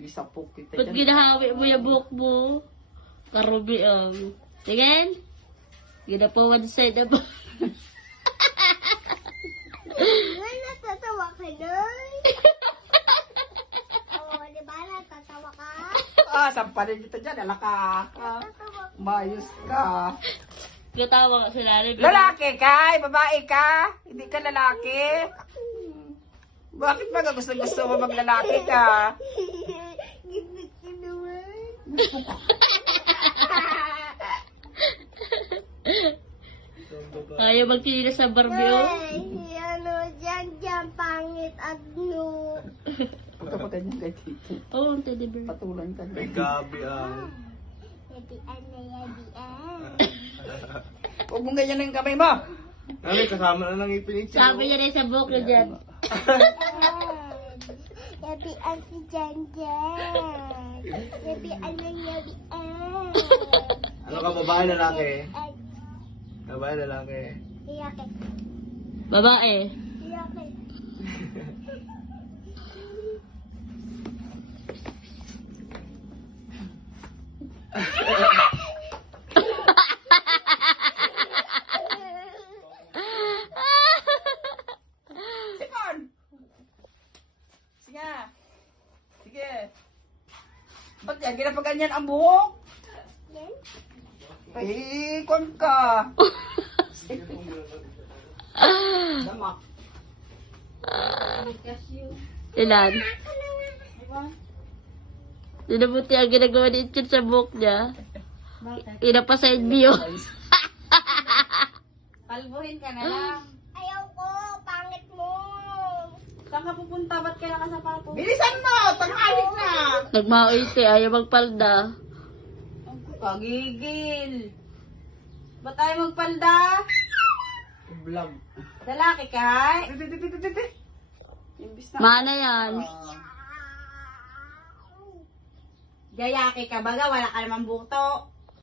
Isapok kita Ba't ginahawi mo yung buhok mo? Karubi ang. Tingin? Gina pa one side na ba? Ay, natatawa ka nun. Oo, di ba natatawa ka? Samparin kita dyan. Alaka ka. Mayos ka. Katawa ka sila. Lalaki ka? Babae ka? Hindi ka lalaki? Bakit ba gusto mo maglalaki ka? Gipit ka naman. Ayaw magtinila sa Barbie, oh. Ay, ano, dyan, pangit at no. Pagkapatay niya kay Tito. Oh, ang teddy bear. Patulan ka. May gabi ang. Yabian na yabian. Huwag mong ganyan yung kamay mo. Ano, kasama na ng ipin ni Sabi niya rin sa buhok na dyan. Yabian si Jan Jan. Yabian na yabian. Ano ka, babae lalaki? Babae lalaki. Iyake. Babae. Iyake. Simon! Sige. Sige. Ba't yan? Ginapaganyan ang buhok? Yan. Ay, kon ka. Damak. Ilan? Dinabuti ang ginagawa ni Inchin sa buhok niya. Ina pa side view. Kalbuhin ka na lang. Ayaw ko, pangit mo. Saan ka pupunta? Ba't kailangan sa papo? Bilisan mo! Tanghalik na! Nagmaoite, ayaw magpalda. Pagigil. Ba't tayo magpalda? Vlog. Lalaki ka? Imbis na. Mana yan? Gayaki ka baga? Wala ka namang buto.